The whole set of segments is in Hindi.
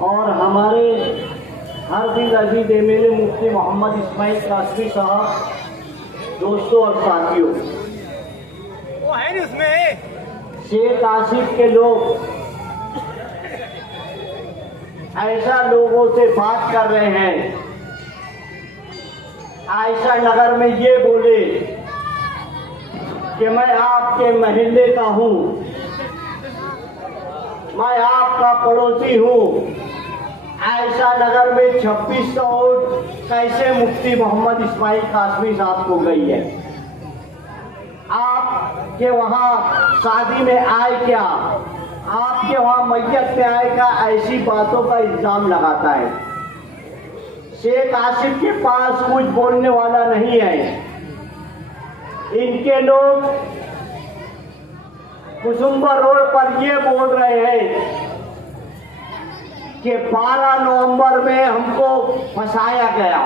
और हमारे हर दिल अजीज एमएलए मुफ्ती मोहम्मद इस्माइल कासमी साहब, दोस्तों और साथियों, वो है नहीं उसमें। शेख आसिफ के लोग ऐसा लोगों से बात कर रहे हैं, आयशा नगर में ये बोले कि मैं आपके महल्ले का हूँ, मैं आपका पड़ोसी हूँ। आयशा नगर में 2600 वोट कैसे मुफ्ती मोहम्मद इस्माइल कासमी साहब को गई है? आपके वहाँ शादी में आए क्या? आपके वहाँ मैयत में आए क्या? ऐसी बातों का इल्जाम लगाता है। शेख आसिफ के पास कुछ बोलने वाला नहीं है। इनके लोग कुसुम्बर रोड पर ये बोल रहे हैं कि 12 नवंबर में हमको फंसाया गया,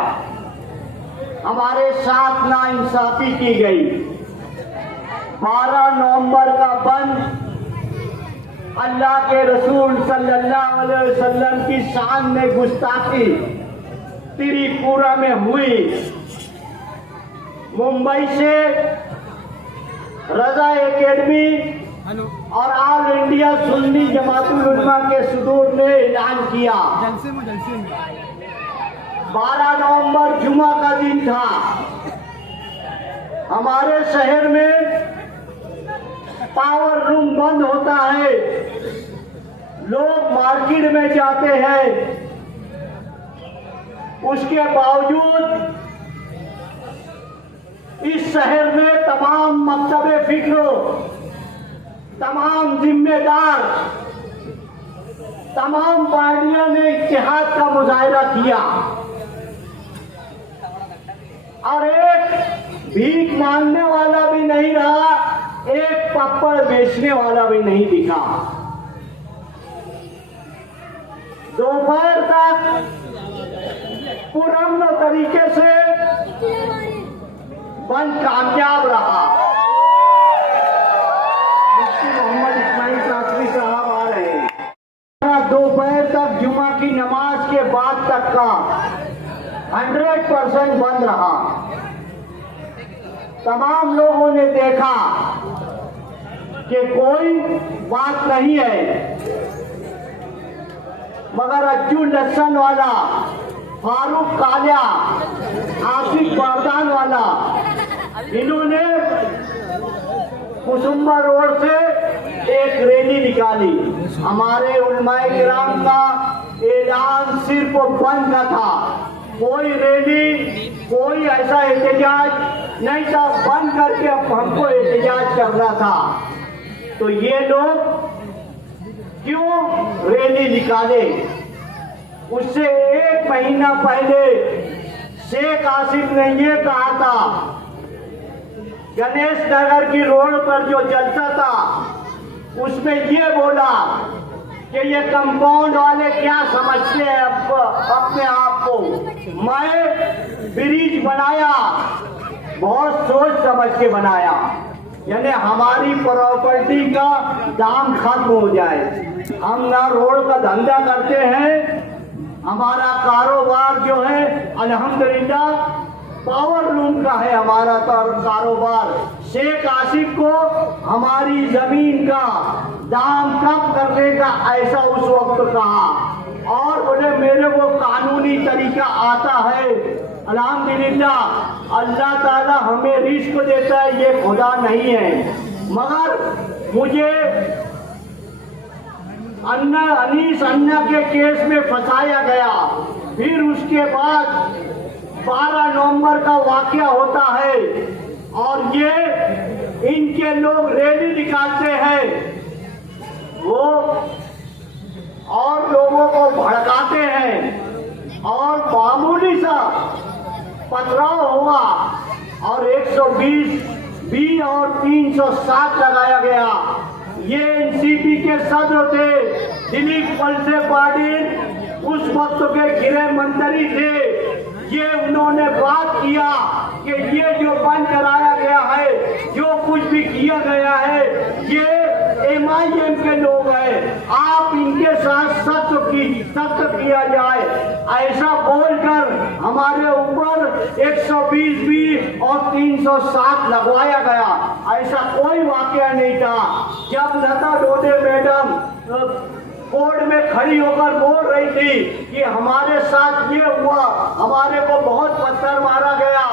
हमारे साथ नाइंसाफी की गई। 12 नवंबर का बंद अल्लाह के रसूल सल्लल्लाहु अलैहि वसल्लम की शान में गुस्ताखी त्रिपुरा में हुई। मुंबई से रजा एकेडमी और ऑल इंडिया सुन्नी जमातुल उलमा के सदूर ने ऐलान किया, 12 नवंबर जुमा का दिन था। हमारे शहर में पावर रूम बंद होता है, लोग मार्केट में जाते हैं, उसके बावजूद इस शहर में तमाम मकतबे फिक्र, तमाम जिम्मेदार, तमाम पार्टियों ने इत्तेहाद का मुजाहिरा किया और एक भीख मांगने वाला भी नहीं रहा, एक पप्पड़ बेचने वाला भी नहीं दिखा। दोपहर तक पुरअमन तरीके से बंद कामयाब रहा। मुफ्ती मोहम्मद इस्माइल कासमी साहब आ रहे हैं। दोपहर तक जुमा की नमाज के बाद तक का 100% बंद रहा। तमाम लोगों ने देखा कि कोई बात नहीं है, मगर अज्जू लहसन वाला, फारूक कालिया, आसिफ बारदान वाला, इन्होंने कुसुम्बा रोड से एक रैली निकाली। हमारे उलमाए किराम का ऐलान सिर्फ बंद का था, कोई रैली, कोई ऐसा एहतजाज नहीं था, बंद करके अब हमको एहतजाज करना था। तो ये लोग क्यों रैली निकाले? उससे 1 महीना पहले शेख आसिफ ने ये कहा था, गणेश नगर की रोड पर जो जलसा था उसमें ये बोला कि ये कंपाउंड वाले क्या समझते हैं अपने आप को, मैं ब्रिज बनाया, बहुत सोच समझ के बनाया, यानी हमारी प्रॉपर्टी का दाम खत्म हो जाए। हम ना रोड का धंधा करते हैं, हमारा कारोबार जो है अल्हम्दुलिल्लाह पावर लूम का है हमारा कारोबार। शेख आसिफ को हमारी जमीन का दाम कम करने का ऐसा उस वक्त कहा और बोले मेरे को कानूनी तरीका आता है। अल्हम्दुलिल्लाह अल्लाह ताला हमें रिस्क देता है, ये खुदा नहीं है। मगर मुझे अनीस अन्ना के केस में फंसाया गया। फिर उसके बाद 12 नवंबर का वाकया होता है और ये इनके लोग रैली निकालते हैं, वो और लोगों को भड़काते हैं और मामूली सा पथराव हुआ और 120 बी और 307 लगाया गया। ये एनसीपी के सदर थे दिलीप वलसे पाटिल, उस वक्त के गृह मंत्री थे। ये उन्होंने बात किया कि ये जो बंद कराया गया है, जो कुछ भी किया गया है, ये MIM के लोग हैं, आप इनके साथ सख्त की सख्त किया जाए, ऐसा बोलकर हमारे ऊपर 120 भी और 307 लगवाया गया। ऐसा कोई वाकया नहीं था। जब लता डोडे मैडम कोर्ट में खड़ी होकर बोल रही थी कि हमारे साथ ये हुआ, हमारे को बहुत पत्थर मारा गया,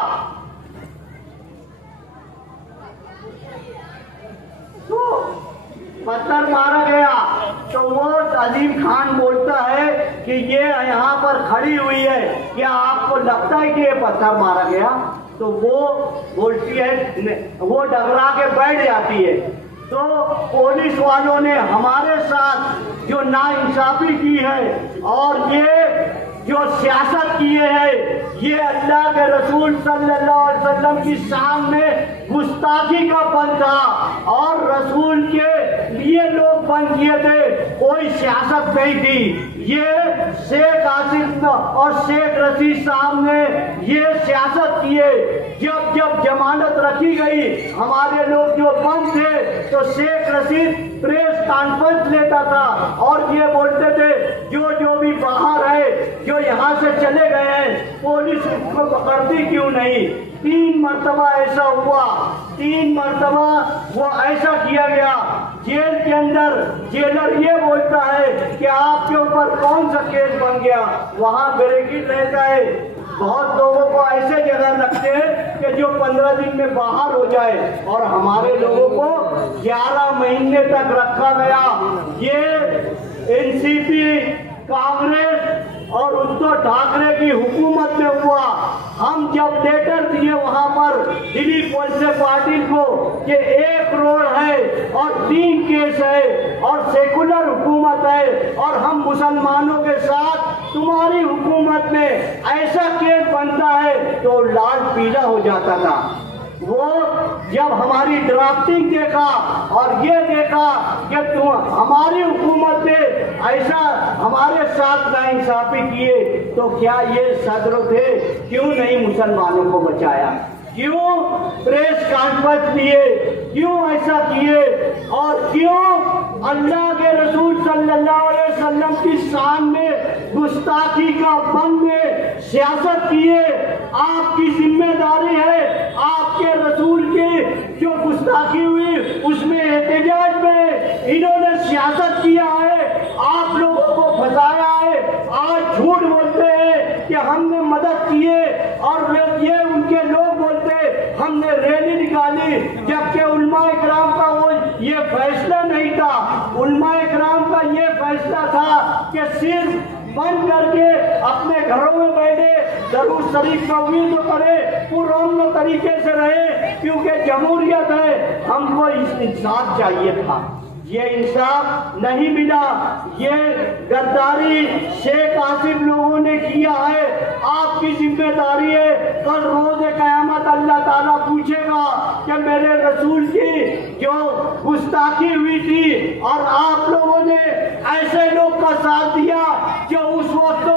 तो पत्थर मारा गया, तो वो अजीम खान बोलता है कि ये यहाँ पर खड़ी हुई है, क्या आपको लगता है कि ये पत्थर मारा गया? तो वो बोलती है, वो डगरा के बैठ जाती है। तो पुलिस वालों ने हमारे साथ जो नाइंसाफी की है और ये जो सियासत किए हैं, ये अल्लाह के रसूल सल्लल्लाहु अलैहि वसल्लम की शान में गुस्ताखी का बन था और रसूल के लिए लोग बन किए थे, कोई सियासत नहीं थी। ये शेख आसिफ और शेख रशीद साहब ने ये सियासत किए। जब जब जमानत रखी गई, हमारे लोग जो बंद थे, तो शेख रशीद प्रेस कॉन्फ्रेंस लेता था और ये बोलते थे जो भी बाहर है, जो यहाँ से चले गए हैं, पुलिस उसको पकड़ती क्यों नहीं? 3 मरतबा ऐसा हुआ, 3 मरतबा वो ऐसा किया गया। जेल के अंदर जेलर ये बोलता है कि आपके ऊपर कौन सा केस बन गया, वहाँ ब्रेकिंग रहता है। बहुत लोगों को ऐसे जगह रखते हैं कि जो 15 दिन में बाहर हो जाए, और हमारे लोगों को 11 महीने तक रखा गया। ये एनसीपी, कांग्रेस और उद्धव ठाकरे की हुकूमत में हुआ। हम जब लेटर दिए वहां पर दिलीप वलसे पाटिल को कि 1 करोड़ है और 3 केस है और सेकुलर हुकूमत है और हम मुसलमानों के साथ तुम्हारी हुकूमत में ऐसा केस बनता है, तो लाल पीला हो जाता था। वो जब हमारी ड्राफ्टिंग देखा और ये देखा कि तुम हमारी हुकूमत ने ऐसा हमारे साथ नाइंसाफी किए, तो क्या ये सदर थे? क्यों नहीं मुसलमानों को बचाया? क्यों प्रेस कॉन्फ्रेंस लिए? क्यों ऐसा किए? और क्यों अल्लाह के रसूल सल्लल्लाहु अलैहि वसल्लम की शान में गुस्ताखी का बन में सियासत किए? आपकी जिम्मेदारी है, आपके रसूल की जो गुस्ताखी हुई उसमें एहतजाज में इन्होंने सियासत किया है, आप लोगों को फंसाया है। आज झूठ बोलते हैं कि हमने मदद किए और ये उनके लोग बोलते हमने रैली निकाली, जबकि उलमाए किराम का वो ये फैसला नहीं था। उलमाए किराम का ये फैसला था कि सिर्फ बंद करके अपने घरों में बैठे, दरूद शरीफ का उम्मीद तो करे, पुरअमन तरीके से रहे, क्योंकि जमहूरियत है। हमको इंसाफ चाहिए था, ये इंसाफ नहीं मिला। ये गद्दारी शेख आसिफ लोगों ने किया है, आपकी जिम्मेदारी है। कल रोज़े क़यामत अल्लाह ताला पूछेगा कि मेरे रसूल की जो गुस्ताखी हुई थी और आप लोगों ने ऐसे लोग का साथ दिया जो उस वक्त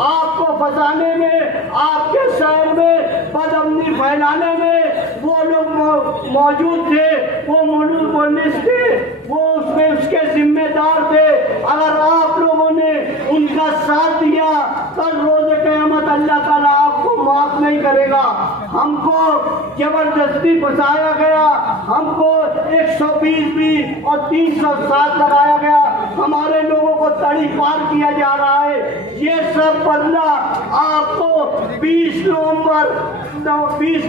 आपको फंसाने में, आपके शहर में बदअमनी फैलाने में वो लोग मौजूद थे, वो मुल्क पुलिस थे, वो उसमें उसके जिम्मेदार थे। अगर आप लोगों ने उनका साथ दिया, कल रोज़े क़यामत अल्लाह ताला आपको माफ नहीं करेगा। हमको जबरदस्ती फंसाया गया, हमको 120 भी और 307 लगाया गया, हमारे लोगों को तड़ी पार किया जा रहा है। ये सब बदला आपको 20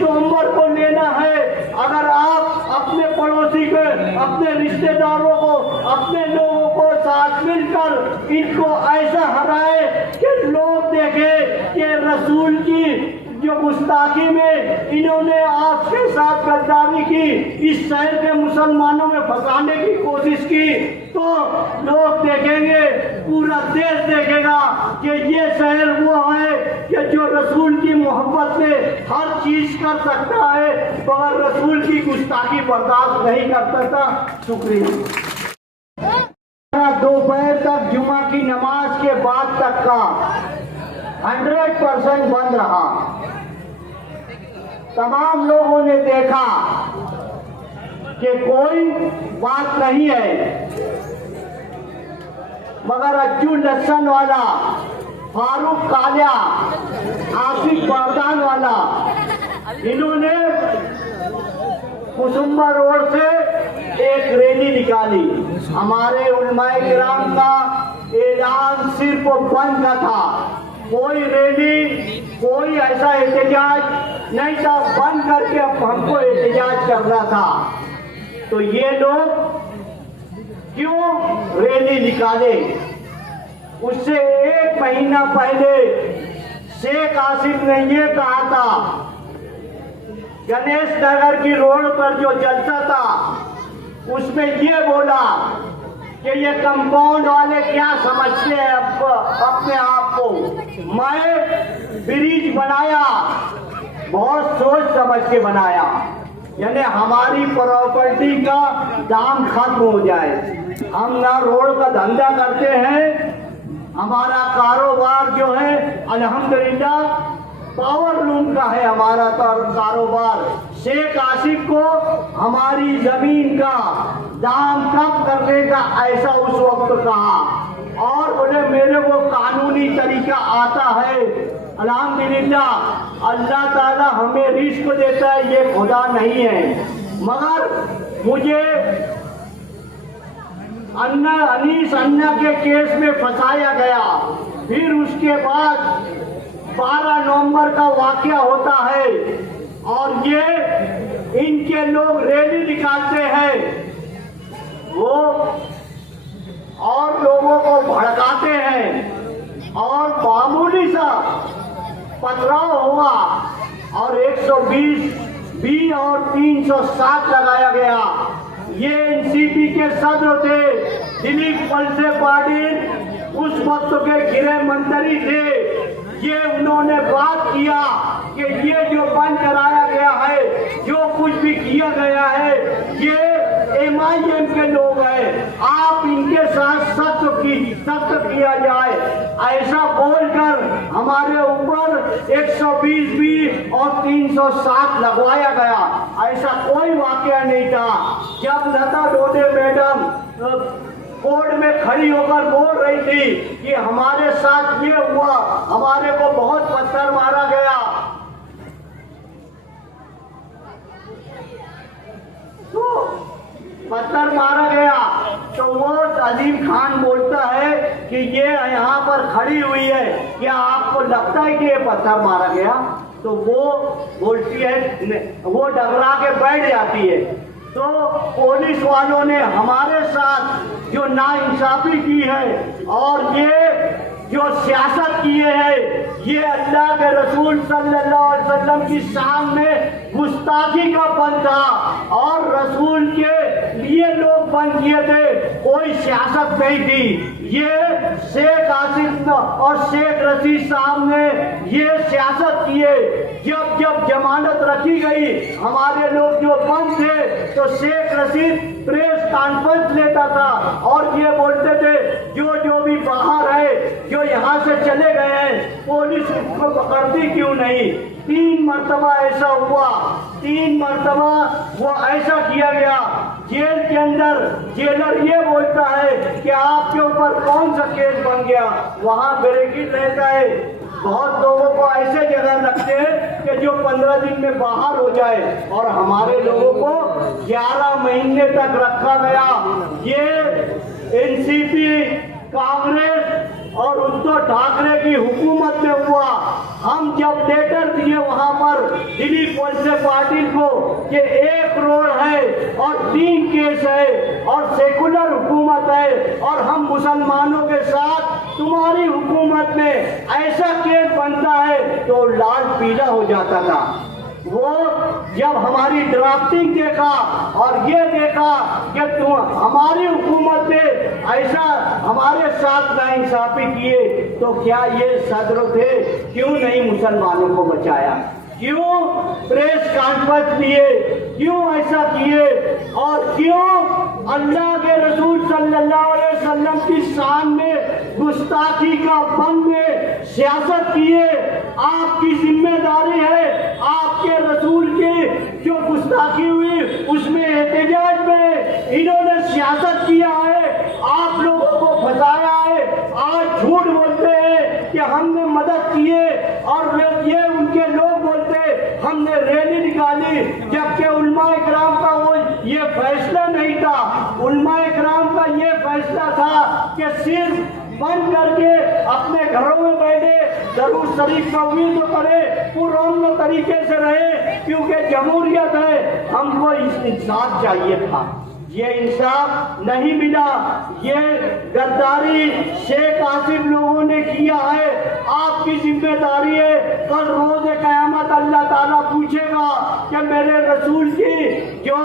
नवंबर को लेना है। अगर आप अपने पड़ोसी को, अपने रिश्तेदारों को, अपने लोगों को साथ मिलकर इनको ऐसा हराए कि लोग देखें कि रसूल की जो गुस्ताखी में इन्होंने आपके साथ गद्दारी की, इस शहर के मुसलमानों में फंसाने की कोशिश की, तो लोग देखेंगे, पूरा देश देखेगा कि ये शहर वो है कि जो रसूल की मोहब्बत में हर चीज कर सकता है, मगर रसूल की गुस्ताखी बर्दाश्त नहीं करता था। शुक्रिया। दोपहर तक जुमा की नमाज के बाद तक का 100% बंद रहा। तमाम लोगों ने देखा कि कोई बात नहीं है। मगर अज्जू लस्सन वाला, फारूक कालिया, आसिफ बारदान वाला, इन्होंने कुसुम्बा रोड से एक रैली निकाली। हमारे उलमाए किराम का ऐलान सिर्फ बंद का था, कोई रैली, कोई ऐसा एहतजाज नहीं था, बंद करके अब हमको एहतजाज करना था। तो ये लोग क्यों रैली निकाले? उससे एक महीना पहले शेख आसिफ ने ये कहा था, गणेश नगर की रोड पर जो जलसा था उसमें ये बोला कि ये कंपाउंड वाले क्या समझते हैं अपने आप को। मैं ब्रिज बनाया, बहुत सोच समझ के बनाया, यानी हमारी प्रॉपर्टी का दाम खत्म हो जाए। हम ना रोड का धंधा करते हैं, हमारा कारोबार जो है अल्हम्दुलिल्लाह पावर लूम का है हमारा कारोबार। शेख आसिफ को हमारी जमीन का दाम कम करने का ऐसा उस वक्त कहा, और बोले मेरे को कानूनी तरीका आता है। अल्हम्दुलिल्लाह अल्लाह ताला हमें रिस्क देता है, ये खुदा नहीं है। मगर मुझे अनीस अन्ना के केस में फंसाया गया। फिर उसके बाद 12 नवंबर का वाकया होता है और ये इनके लोग रैली निकालते हैं, वो और लोगों को भड़काते हैं और मामूली सा पथराव हुआ और 120 बी और 307 लगाया गया। ये एनसीपी के सदर थे दिलीप वलसे पाटिल, उस वक्त के गृह मंत्री थे। ये उन्होंने बात किया कि ये जो बंद कराया गया है, जो कुछ भी किया गया है, ये MIM के लोग हैं, आप इनके साथ सख्त किया जाए। ऐसा बोलकर हमारे ऊपर 120 बी और 307 लगवाया गया। ऐसा कोई वाकया नहीं था। जब लता डोडे मैडम कोर्ट में खड़ी होकर बोल रही थी कि हमारे साथ ये हुआ, हमारे को बहुत पत्थर मारा गया, तो पत्थर मारा गया, तो वो अजीम खान बोलता है कि ये यहाँ पर खड़ी हुई है, क्या आपको लगता है कि ये पत्थर मारा गया? तो वो बोलती है, वो डगरा के बैठ जाती है। तो पुलिस वालों ने हमारे साथ जो नाइंसाफी की है और ये जो सियासत किए हैं, ये अल्लाह के रसूल सल्लल्लाहु अलैहि वसल्लम की शान में गुस्ताखी का बंद था और रसूल के लिए लोग बंद किए थे, कोई सियासत नहीं थी। ये शेख आसिफ और शेख रशीद साहब ने ये सियासत किए। जब जब जमानत रखी गई, हमारे लोग जो बंद थे, तो शेख रशीद प्रेस कॉन्फ्रेंस लेता था और ये बोलते थे जो भी बाहर है, जो यहाँ से चले गए हैं, पुलिस उसको पकड़ती क्यों नहीं? 3 मरतबा ऐसा हुआ, 3 मरतबा वो ऐसा किया गया। जेल के अंदर जेलर ये बोलता है कि आपके ऊपर कौन सा केस बन गया, वहाँ ब्रेकिंग रहता है। बहुत लोगों को ऐसे जगह रखते हैं कि जो 15 दिन में बाहर हो जाए, और हमारे लोगों को 11 महीने तक रखा गया। ये एनसीपी, कांग्रेस और उद्धव ठाकरे की हुकूमत में हुआ। हम जब लेटर दिए वहां पर दिलीप वलसे पाटिल को कि 1 रोड है और 3 केस है और सेकुलर हुकूमत है और हम मुसलमानों के साथ, तुम्हारी हुकूमत में ऐसा केस बनता है, तो लाल पीला हो जाता था। वो जब हमारी ड्राफ्टिंग देखा और ये देखा कि तुम हमारी हुकूमत में ऐसा हमारे साथ नाइंसाफी किए, तो क्या ये सदर थे? क्यों नहीं मुसलमानों को बचाया? क्यों प्रेस कॉन्फ्रेंस लिए? क्यों ऐसा किए? और क्यों अल्लाह के रसूल सल्लल्लाहु अलैहि वसल्लम की शान में गुस्ताखी का बंद में सियासत किए? आपकी जिम्मेदारी है, आपके रसूल की जो गुस्ताखी हुई उसमें एहतजाज में इन्होंने सियासत किया है, आप लोगों को फंसाया है, झूठ बोलते हैं कि हमने मदद किए और ये उनके लोग बोलते हमने रैली निकाली, जबकि उलमाए किराम का वो ये फैसला नहीं था। उलमाए किराम का ये फैसला था कि सिर्फ बंद करके अपने घरों में बैठे दरूद शरीफ का उम्मीद तो करे, पुराने तरीके से रहे, क्योंकि जमहूरियत है। हमको इंसाफ चाहिए था, ये इंसाफ नहीं मिला। ये गद्दारी शेख आसिफ लोगों ने किया है, आपकी जिम्मेदारी है। कल रोज़े क़यामत अल्लाह ताला पूछेगा कि मेरे रसूल की जो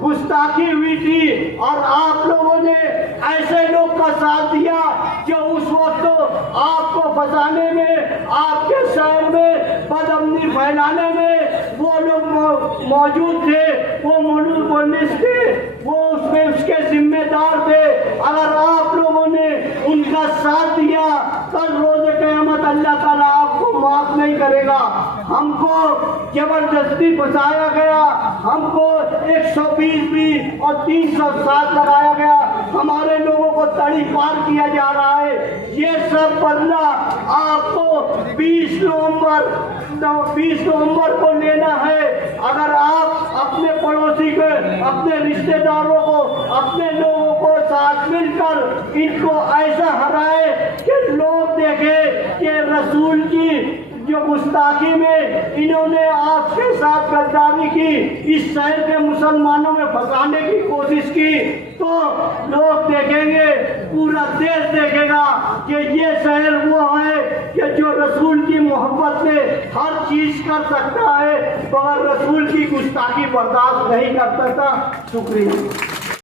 गुस्ताखी हुई थी और आप लोगों ने ऐसे लोग का साथ दिया जो उस वक्त आपको फंसाने में, आपके शहर में बदअमनी फैलाने में वो लोग मौजूद थे, वो मुल्क पुलिस थे, वो उसमें उसके जिम्मेदार थे। अगर आप लोगों ने उनका साथ दिया, कल रोज़े क़यामत अल्लाह ताला आपको माफ नहीं करेगा। हमको जबरदस्ती फंसाया गया, हमको 120 भी और 307 लगाया गया, हमारे लोगों को तड़ी पार किया जा रहा है। ये सब बदला आपको 20 नवंबर को लेना है। अगर आप अपने पड़ोसी को, अपने रिश्तेदारों को, अपने लोगों को साथ मिलकर इनको ऐसा हराए कि लोग देखें कि रसूल की जो गुस्ताखी में इन्होंने आपके साथ गद्दारी की, इस शहर के मुसलमानों में फंसाने की कोशिश की, तो लोग देखेंगे, पूरा देश देखेगा कि ये शहर वो है कि जो रसूल की मोहब्बत में हर चीज कर सकता है, मगर रसूल की गुस्ताखी बर्दाश्त नहीं कर सकता। शुक्रिया।